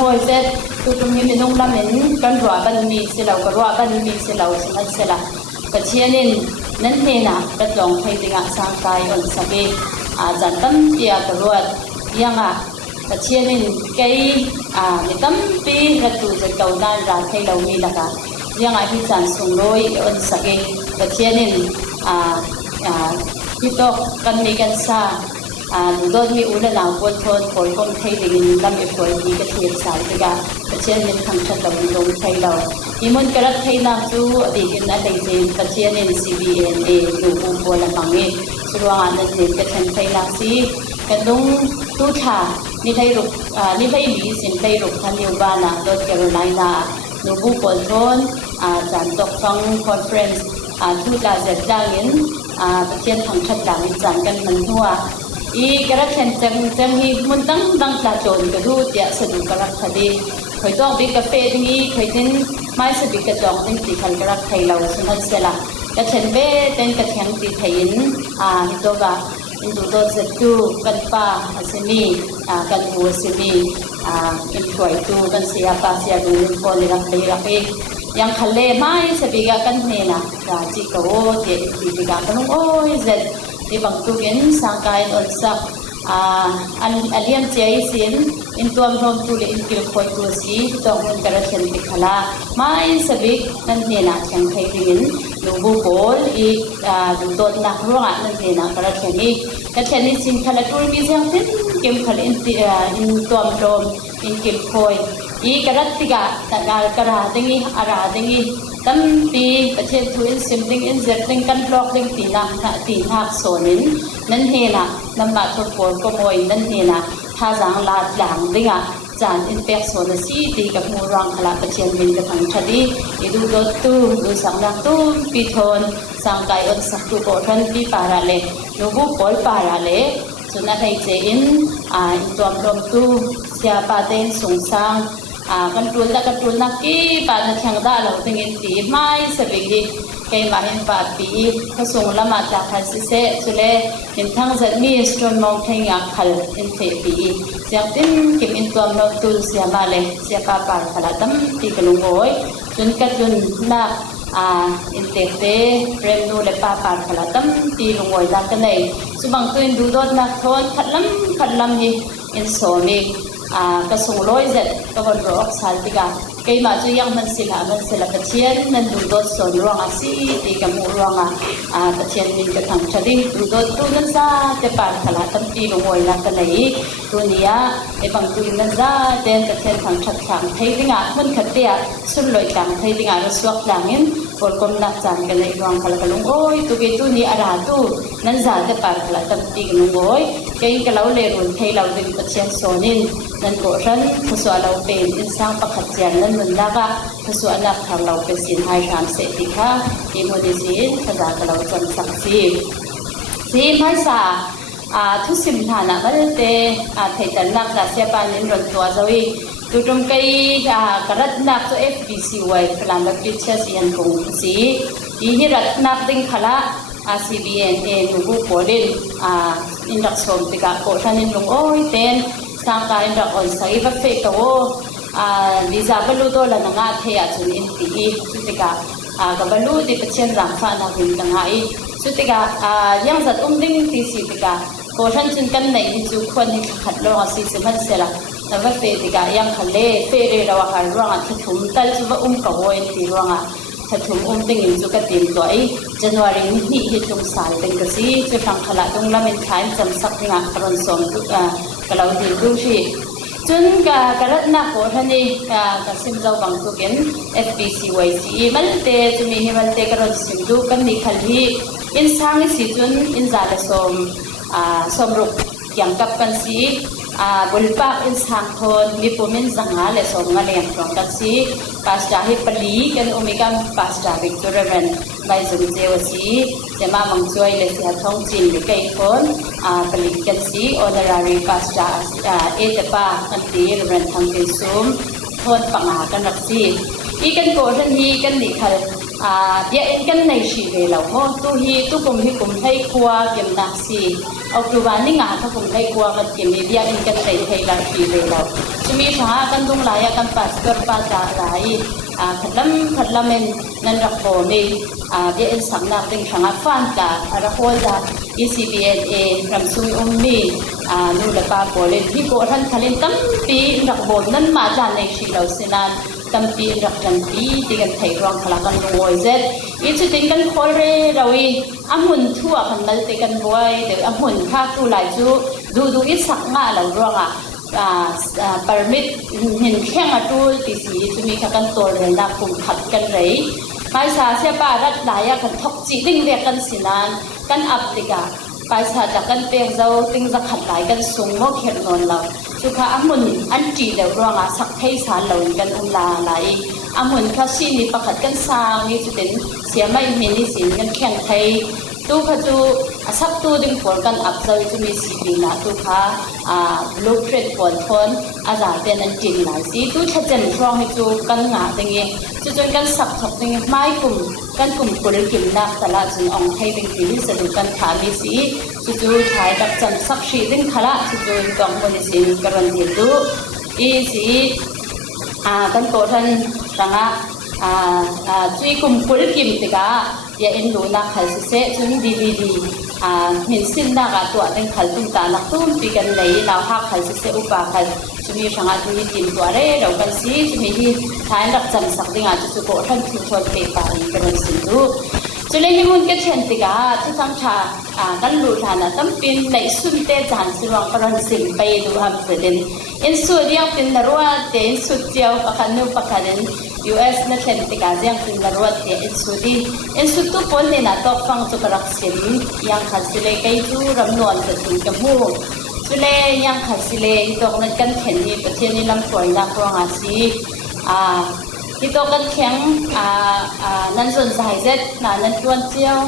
หอยเสร็จตัวตรงนี้มีนุ่งละเหม็นกันรัวบันมีเสลาวกันรัวบันมีเสลาวสมัยเสละกระเชียนินนั่นเองนะกระจงไทยติงาสังกายอันสบีจันตั้มเตียกรัวยังกระเชียนินเกยมีตั้มปีกระตูจะเก่านานรักให้เรามีละกันยังที่จันส่งโดยอันสบีกระเชียนินที่โตกันมีกันซาโดยมีอุณหภูมิบนทนฝนคงไทยดินลำอีกฝนมีกระเทียมสายติกาเช่นเป็นทางชัดดำลงไทยเราที่มันกระไทยนาจูดีกันอะไรเช่นกระเทียม CBNA ดูอุปกรณ์ฟังนี้ส่วนอันนั้นกระเทียมไทยนาซีกันลงตู้ชานี่ไทยรุกนี่ไทยลีสินไทยรุกทันยูบานาดอทแคโรไลนาดูอุปกรณ์จันทร์ฟังคอนเฟรนซ์ทุกการจัดจ้างนี้กระเทียมทางชัดดำจันกันมันทั่วอีกระเทียมจังฮีมันตั้งตาโจนกระดูเดียสะดุกระคดีเคยต้องบิ๊กกาแฟนี้เคยทิ้งไม้สบิกกระจองทิ้งตีขันกระไทยเราสนันเสละกระเทียมเบ้เต็นกระเทียมตีไทยฮิโตกะอินดูโดเซตูกันป้าเซมีกันหัวเซมีอินถวยตูกันเสียปาเสียดูลิมโปลิรักไปรักไปยังทะเลไม้สบิกกันเนนะราจิกโอเดียดีบิกกันลงโอ้ยเจ็ดที่บางตัวเห็นสังกายอันสักอันเลียนเจสินอินตัวรวมตัวอินกิลคอยตัวสีต้องมันกระเทียมติขลาไม่สบิกนั่นเองนะแข่งไทยดินลูบูโบลอีกดูโดนนักร้องนั่นเองนะกระเทียมนี้สินขลาตัวมีเสียงทิ้งเกมขลาอินตัวรวมอินกิลคอยอีกระติกาแต่กระดิ่งอาราดิ่งตั้มปีประเทศทุนซิมดิ่งอินเซตดิ่งกันบล็อกดิ่งตีนักโซนินนั่นเองนะน้ำมันทุกคนก็มวยนั่นเองนะถ้าจังลาดหลังดิ่งจานอินเปกโซนสีตีกับมูรังขลาประเทศบินกับทางชาดีดูดตู้ดูสังนักตู้ปีทนสังกายอันสักตุโกทันปีปาราเลนูบุปอลปาราเลส่วนอะไรเจอินตัวรวมตู้เสียปาเตนสงสารกันตุนนักกี้ปานักแข่งได้เราถึงอินตีไม่สบิกดีใครมาเห็นปาปีก็ส่งละมาจากคันซิเซสุเลเห็นทั้งจัดมีสตรอมมองเทียงขัลอินเทปีเสียติ้มกิมอินตัวเราตุนเสียมาเลยเสียปาขนาดตั้มตีกลุงโอยจนกัดจนนักอินเตเตเรมนูเลปาขนาดตั้มตีลุงโอยดังกันเลยสุบังตุนดูโดนนักทนขัดลำนี่อินโซมีกระทรวงร้อยเจ็ดก็บรรลุสารติกาใครมาจะยังมันสิละกระเทียนมันดูดส่วนรวงสีตีกับมูรวงกระเทียนมินกระถังชดิดูดตู้นั่นซาจะปาดขลาตั้มตีลงวยนักกันไหนตัวนี้ไอ้บางตัวนั่นซาเดินกระเทียนถังชัดถังไทยติงามันขัดเดียสุดลอยถังไทยติงารสวกหลังเงินบนกลมนักจานกันเลยรวงขลากระลงโอ้ยตัวนี้อาราตู้นั่นซาจะปาดขลาตั้มตีกันลงโอยใครก็เล่าเลยรุ่นไทยเราดึงกระเทียนโซนินนั่นก็ฉันทศวรรษเราเป็นอินสร้างประคัตเจียนนั่นมันน่าก็ทศวรรษนักทางเราเป็นสินให้การเสติค่ะที่โมดิสินภาษาเราจำสักซีไม่สาทุกสิ่งฐานะมันเตไทยแต่นักดัชปานินรอนตัวเจ้าอีตุตรงใครกระดับนักตัว FBC ไว้พลังรับผิดชอบยันคงสีที่รัฐนักดิ่งขละCBNA นูบุโปดินอินดักสมติกาโกชันนินลงโอ้ยเต็นสังกายดักออนสัยบัฟเฟตโอลิซาบลูโดลนังอาเทียจุนอินตีสุติกากับบลูดิปเชนรังฟ้านักวินตังไงสุติกายังจัดดิ่งตีสิติกาโกชันจุนกันในจุควันที่ขัดลงสิสมันเสละแต่ว่าเฟติกายังทะเลเฟเรเราหาร่วงที่ทุ่มตัลจุบกบวยตีร่วงถ้าทุ่มติงอินจุกตินตัวไอ้จันวารีนี่ฮิตุงสายเป็นกษีจุดทางขลังตรงละเมนทายจำสักงานกรอนสมกเราดีดูสิจนกระดับนักโหรานี่กับสิมเจ้าบางตัวกัน FBC YC มันเตะจะมีมันเตะกระดับสิมดูกันนี่ขันที่อินสังสิจนอินจ่าเดสมรุกอย่างกับกันสิบุลปากอินสังคนมีปุ่มอินสังหาเลสมงานอย่างตรงกันสิปัสจาฮิปลีกันอุมิกันปัสจาวิกตอเรียนใบจุนเจวสีจะมาบังช่วยเลเซียท้องจินหรือไก่คนผลิตกันสีออเนอรารีปัสจาเอเตปากันตีเรียนทางจินซูมทนปังหากันรักสีอีกันโกทันทีกันดิคัล dia in kan nei shi ve lo mo tu hi tu kum hi kum thei kwa kem na si October ni nga ka kum thei kwa kan kem dia in kan nei thei la shi ve lo chumi tha kan dung la ya kan pastor pa ta lai khatlamen nan rak ko me dia in sam na ting thanga fan ka ara hol da ECBNA from sui ummi nu la pa ko le thi ko than thalin tam pi rak bon nan ma ja nei shi lo sinan tam pi rak jan pi ti kan thei rong khala kan loi zet I chu tin kan khol re rawi amun thua kan mal te kan boy de amun kha tu lai chu du I sak nga lo ronga permit hin kheng atul ti si chu mi kha kan tol re na kum khat kan rei mai sa se pa rat la ya kan thok chi ding ve kan sinan kan ap tika pai sa ta kan pek zo ting za khat lai kan sung mo khet non lo chu kha amun an ti de ronga sak thei sa lo kan la lai amun kha si ni pakhat kan sang ni chu tin sia mai mi ni sin kan kheng thei tu kha tu asak tu ding por kan ap zo chu mi si pi na tu kha blueprint pon thon aza ten an tin lai si tu tha chen rong hi chu kan nga ding e chu chon kan sak thok ding mai kum kan kum pur kim nak tala chun ong thei ding pi ni sadu kan tha mi si chu thai dak chan sak shi ding khala chu tong mo ni sin karon hi tu I si kan ko than tanga chui kum pur kim tika ya in lu na khal se chun DVD min sin na ga to den khal tum ta na tum pi kan nei na ha khal se upa khal chumi sanga tu ni tim to re ro kan si chumi hi thain rak cham sak dinga chu ko than thu thot pe pa ni kan sin tu chule hi mun ke chen tika chu sang tha kan lu tha na tam pin nei sun te jan si rong karon sim pe du ham se den in su dia pin na ruwa te in su chiao pa kan nu pa kan US na chen tika jang pin na ruwa te in su tu pon ne na to pang chu karak sim yang khal sile kai chu ram non te chung ka mu chule yang khal sile to kan kan khen ni pa chen ni lam khoi na ko nga si Ito kan keng nan zon zai zet na nan tuan chiao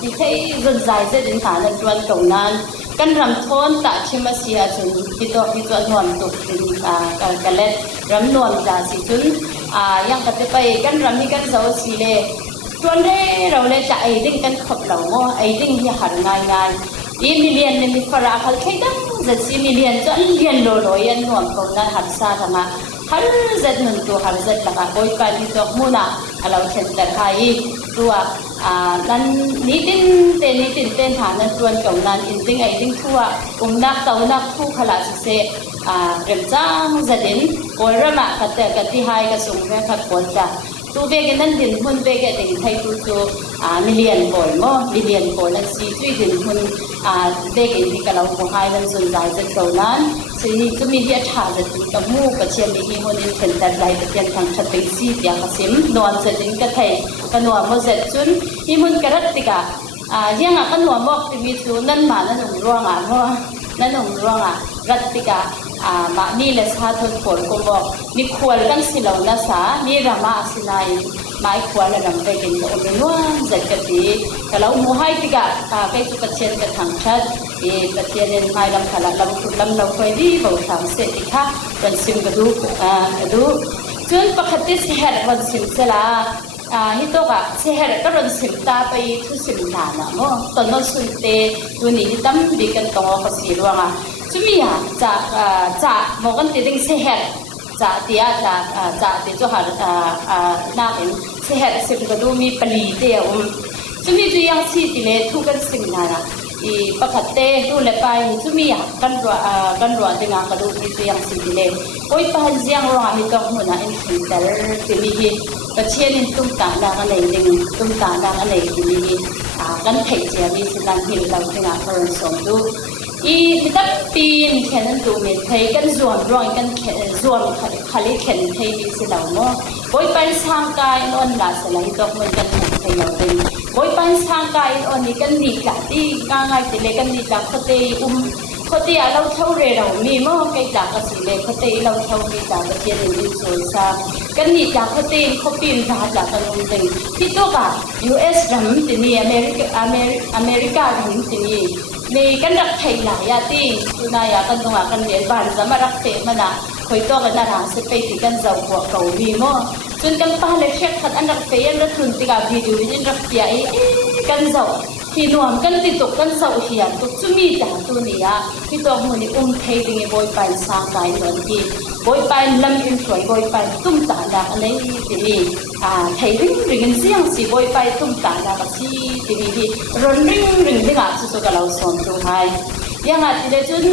ti thei zon zai zet in ta nan tuan tong nan kan ram thon ta chima sia chun ito non tu tin kalet ram non ja si chun yang ka te pai kan ram ni kan zo si le tuan re ro le cha ai ding kan khop lo mo ai ding hi har ngai I million ni fara khal khai dang zet si million chon lian lo yan non ko nan har sa thama har zet nun tu har zet laka boy pa ni tok muna alaw chen tar khai tua nan ni tin ten tha nan tuan kong nan in ting ai ding thua nak tau nak thu khala se rem chang zadin or rama ka ti hai ka sung ve khat kon cha tu be ge nan din hun be ge ding thai tu million boy nan si tui din hun be ge ni ka law ko hai nan sun zai zet ko nan si ni tu mi dia tha zet ka mu ka chen ni hi hun in chen tar lai ka chen thang chat pe si ya ka sim non zet din ka thai ka no mo zet chun hi mun ka rat tika yang ka no mo ti mi chu nan ma nan ung ruanga rat tika ma ni le sa thon por ko mo ni khwal kan silaw na sa ni rama sinai mai khwal na ram pe din o no zat ka ti kalau mu hai tika kai chu ka chen ka thang chat ka chen en mai lam khala lam lo khoi di bo tham se ti kha kan sim ka du chun pakhati se her wan sim sela hito ka seher karon simta pai thu simna na mo tono sunte tuni hitam bi kan to ka sirwanga chumia cha mo kan te ding seher cha tia cha te cho har na ben seher sim ka du mi pali te chumi tu yang si ti le thu kan simna na I pakate tu le pai chumia kan ro dinga ka du tu yang si ti le koi pa jiang ro hi to mo na in filter ti mi hi ka chen in tum ta da ka nei ding tum ta da ka nei ti mi kan thei che mi sinan hil lau tinga karon som du I mitap pin khenan tu mi thei kan zuam roi kan zuam khali khen thei bi silaw mo koi pan sang kai on la salai tok mo kan thei lo ding koi pan sang kai on ni kan ni ka ti ka ngai ti le kan ni ka khote khote a lau thau re ro mi mo kai ta ka si le khote lau thau mi ta ka chen ni so sa kan ni ta khote khopin ra ja ka lum ding ti to ka US ram ti ni America ram ti ni ni kan rak thai la ya ti tu na ya kan tunga kan le ban za ma rak te mana khoi to ka na ra se pe ti kan zau ko ko mi mo จนกันป้าเล็กเช็คขัดอันรักเฟียนรักทุนติกาวิดีโอนี้รักเฟียกันเจ้าที่นวมกันติดตกกันเจ้าเหียนตุกจุมีจ่าตัวนี้ที่ตัวมันนี่เทดิ้งบอยไปสร้างใจเหมือนที่บอยไปลำอินสวยบอยไปตุ้มตาดาอะไรที่นี่เทดิ้งริงเสียงสิบอยไปตุ้มตาดาที่นี่ที่รอนริงสุดๆกับเราสอนตัวไทยยังที่เดจุน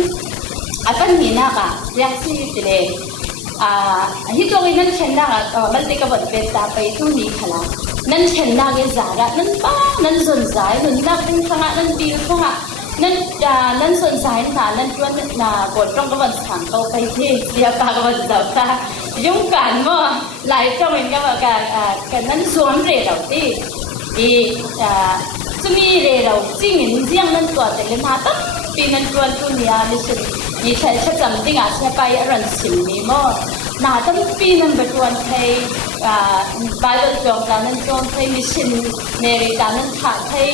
akan hina ka reaksi tile hito gi nan chenna ka balti ka bot pe ta pai tu ni khala nan chenna ge zara nan pa nan zon zai nun na tin thanga nan pi thanga nan zon zai na nan tuan na bot trong ka bot sang ko pai the sia pa ka bot da ta yung kan mo lai trong in ka nan zuam re dau ti chumi re dau jing in jiang nan tua te le na ta pi nan tuan tu ni a ni sinนี่ใช้จำติงใช้ไปรันสิมนี่มั้งน่าจะปีนั้นเป็นวันที่บาลจงการนั้นจงที่มิชินเนริการนั้นขาดที่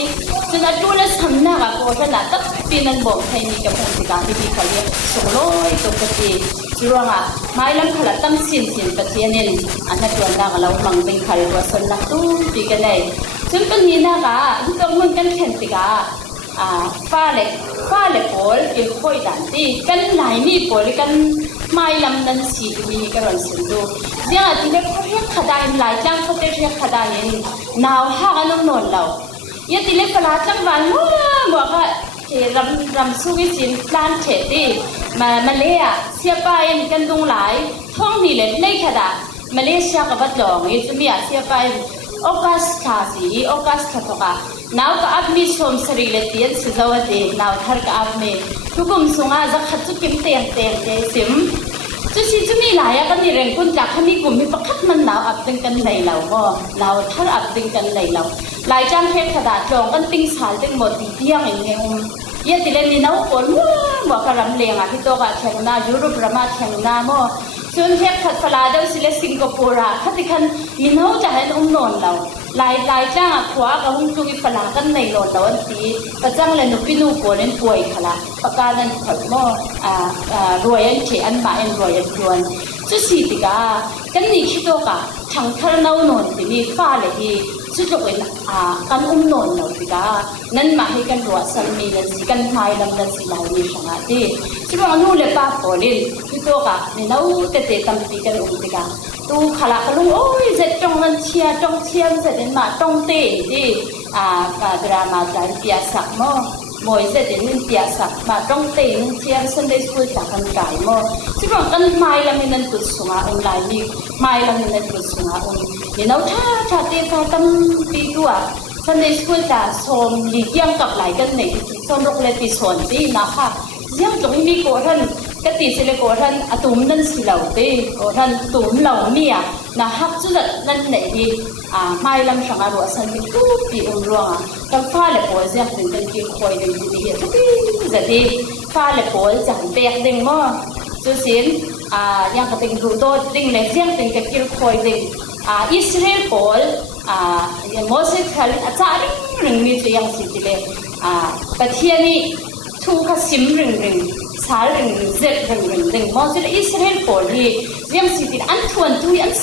จนดูแลสำนักก็จะน่าจะปีนั้นบอกที่มีกับคนที่การที่เขาเรียกสุโรยตัวกติจุรงไม่ลำขลัดตั้มสินปฏิญาณอันนั้นตัวนักเรามังเป็นใครตัวสนักตู้ปีกันเลยจนเป็นนี่นะคะที่ต้องมันกันแข่งติกาฟ้าเล็กโผล่กินค่อยดันตีกันไหนมีโผล่กันไม่ลำนั้นสีมีกันวันสุดดูเดี๋ยวที่เล็กเขาเรียกขดายหลายจังเขาเรียกขดายนี่หนาวห่างกันนอนเรายันที่เล็กปลาจังวันบอกว่ารำสู้วิจินพลานเฉดมาเลี้ยเสียไปกันตรงหลายท้องนี่เลยในขดามาเลเซียกับบัดหลงยี่จะมีเสียไปโอกาสขาสีโอกาสขาตกนาวกับอับมีชมสรีเลตีนสิจาวดีนาวทาร์กับอับมีทุกคนสงอาจะขัดจุกิมเตียงซิมจะมีหลายกันนี่เรื่องคุณจากขมิ้นกลุ่มมีประคับมันนาวอับดึงกันไหลเหล่าก็นาวทาร์อับดึงกันไหลเหล่าหลายจานเพชรขนาดจองกันติ้งสารติ้งหมดตีเที่ยงอย่างเงี้ยยันติเลมีนาวคนบอกกระลำเลียงที่ตัวกับเชียงนายุโรปประมาณเชียงนาโมจนเทียบขัดพลาดเอาสิเลสิงคโปร์ขัดที่คันมีนาวจะให้นอนเราหลายจ้างขวากับหุ่นตุกิพลากันในโลดตะวันตีประจังเลยนุปินูโกนป่วยขละประการนั้นขัดโม่รวยอันเฉอันบ่ายรวยอันจวนจุดสี่ติกากันนี่คิดตัวกะทางทะเลนอนที่มีฟ้าเลยที่จุดจบเป็นกันนอนเราติกานั้นมาให้กันรัวสันมีนันสิกันไม้ลำนันสิลายมีช่างอาทิที่ว่านู่นเลยป้าโกลินคิดตัวกะนี่เราเตะตั้มตีกันติกาตูขลักลุงโอ้ยเจ็ดจงนั้นเชียจงเชียมเสร็จมาจงเตะที่ดราม่าใจเปียสักโม่มวยเสร็จนี่เปียสักมาจงเตะนี่เชียมเส้นได้ช่วยจากกันไก่โม่ที่บอกกันไม้ละมีนันตุสงาองไลนี่ไม้ละมีนันตุสงาองนี่เราถ้าเตะพาตั้มตีตัวเส้นได้ช่วยจากโซมดีเยี่ยมกับไหลกันไหนที่โซมโรคเลติสวนที่นะคะเยี่ยมตรงนี้มีโกท่านกติสิเลโกท่านตุ่มนั่นสิเหล่าเต้โกท่านตุ่มเหล่าเมียนะฮักจุดนั่นไหนดีไม่ลำสังอารมณ์สันติทุกปีอุ่นร้อนกันฟ้าเล็บโผล่เสียงถึงกันกินคอยดึงดีๆทุกปีจะดีฟ้าเล็บโผล่จังเปียกดึงมั่วจุดสินยังกระติงรูโตดึงเล็กเสียงถึงกันกินคอยดึงอิสราเอลโผล่โมเสสเขาจารึกเรื่องนี้จะยังสิทธิ์เลยประเทศนี้ทุกข์สิมเรื่องสารเรื่องเจ็ดเรื่องมอสิอิสราเอลโผล่ยังสิทธิ์อันทวนตุยอัน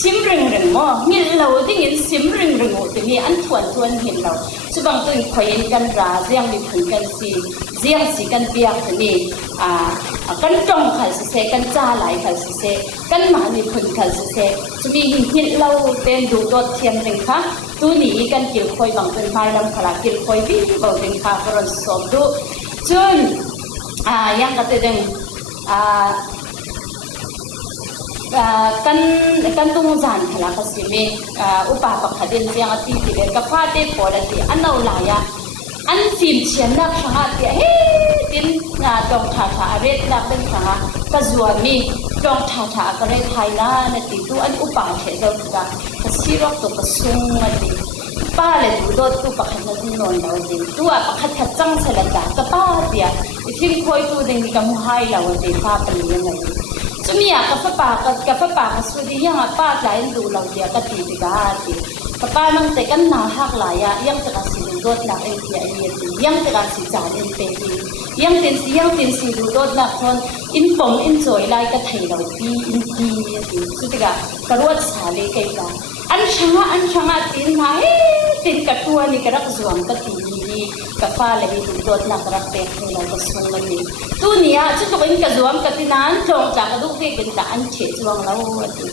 ซิมเรื่องมอมีเราดิ้งซิมเรื่องแต่มีอันทวนเห็นเราสุบังตุยคอยกันรายังมีผลกันสียังสิกันเปียกนี่กันจงขันเสกันจ้าไหลขันเสกันมามีผลขันเสจะมีหินเราเป็นดูดเทียมหนึ่งค่ะตัวนี้กันเกี่ยวคอยบางเป็นไม้ลำขลักเกี่ยวคอยวิ่งบางเป็นข้าวกระสอบดูจนยังกระเตงกันตุ้งจานขลักสิเมอุปาปขดินยังตีติเลกับฟ้าเตปอดตีอันเอาลายอันฟิล์มเชียนนักช่างตีเฮ้ดินจงท่าเรศนักเป็นช่างกระจวมีจงท่ากระเรศไทยนะนตีตัวอันอุปาเฉดเราตัวกระสีรอกตัวกระซุงมาตีป้าเลยดูดตัวปะขันนั่นนอนเราตีตัวปะขัดจังเสลัดกับป้าเดียทิ้งคอยตัวเด็กกับมุไฮเราตีป้าเป็นยังไงจะมีกับป้าสุดที่ยังป้าใจดูเราเดียกับตีกาตีป้ามันแต่กันหนาหักหลายยังจะกระสี dot nak en tia yang tega si jan en te yang tin si dot nak thon in pom in joy lai ka thei lo pi in ti su tega karwat sale kai ka an changa tin na he tin ka tua ni ka rak zuam ka ti ni ka fa le ni dot nak rak te thei lo ka sung la ni tu nia chu to in ka zuam ka tinan chong cha ka du ke kin ta an che chuang lo ati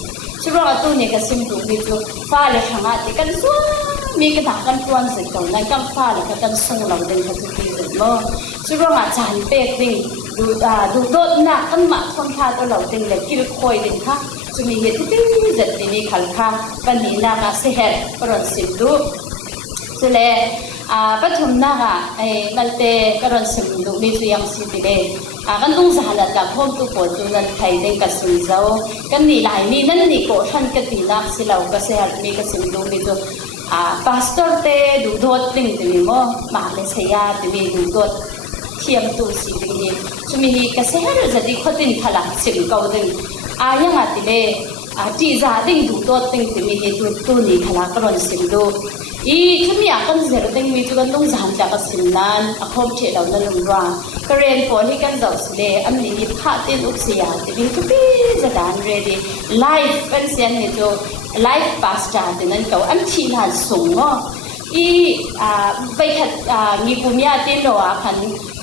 chuang tu ni ka sim du ni tu fa le changa ti kan suมีกระดาษกันกวนสิตรงนั้นก็ฟ้าแล้วก็กันส่งเราเดินไปทุกทีเลยมั้งช่วงอาจารย์เป็ดดิ่งดูโดดหนักกันมาทำท่าตัวเราดิ่งเลยกินคอยดิ่งค่ะจะมีเหตุที่จะมีขันค่ะวันนี้นามาเสียปรนสิบดูจะเลยปฐมนาค่ะไอ้นั่นเตะกรนสิบดูมีตัวยังสิบเลยกันต้องสารกับพวกตัวปวดตัวนั้นไทยเด็กกับสิบเจ้ากันนี่หลายมีนั่นนี่โกชันกันตีนักสิเราก็เสียมีกับสิบดูมีตัวpastor te du dot ting te mo ma le seya te mi du dot thiam tu si ding ni chumi hi ka se har za di khotin khala sim kau ding aya nga ti le ti za ding du dot ting te mi hi tu ni khala karon sim do i chumi a kan zer ding mi chu kan dong zam ta ka sim nan a khom che law na lum ra karen po hi kan dau si le am ni ni pha tin up sia te bi tu pi za dan ready life kan sian ni jo life pastor te nan kau am chi lan sung ngo i bai khat ngi pumya tin lo a khan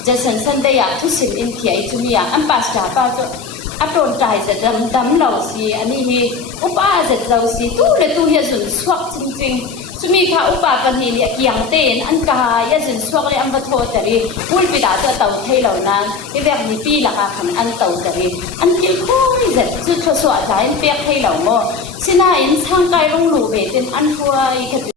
jason sunday ya thu sim in thi ai chumi ya am pastor pa jo apron tai za dam lo si ani hi upa za lo si tu le tu ya sun swak ching ching chumi kha upa kan ni ya kyang ten an ka ya jin swak le am ba tho tari pul pi da ta tau thei lo nan i vek ni pi la ka khan an tau tari an kil khoi za chu tho so a dai pek thei lo mo sina in sang kai rong lu ve ten an huai ka ti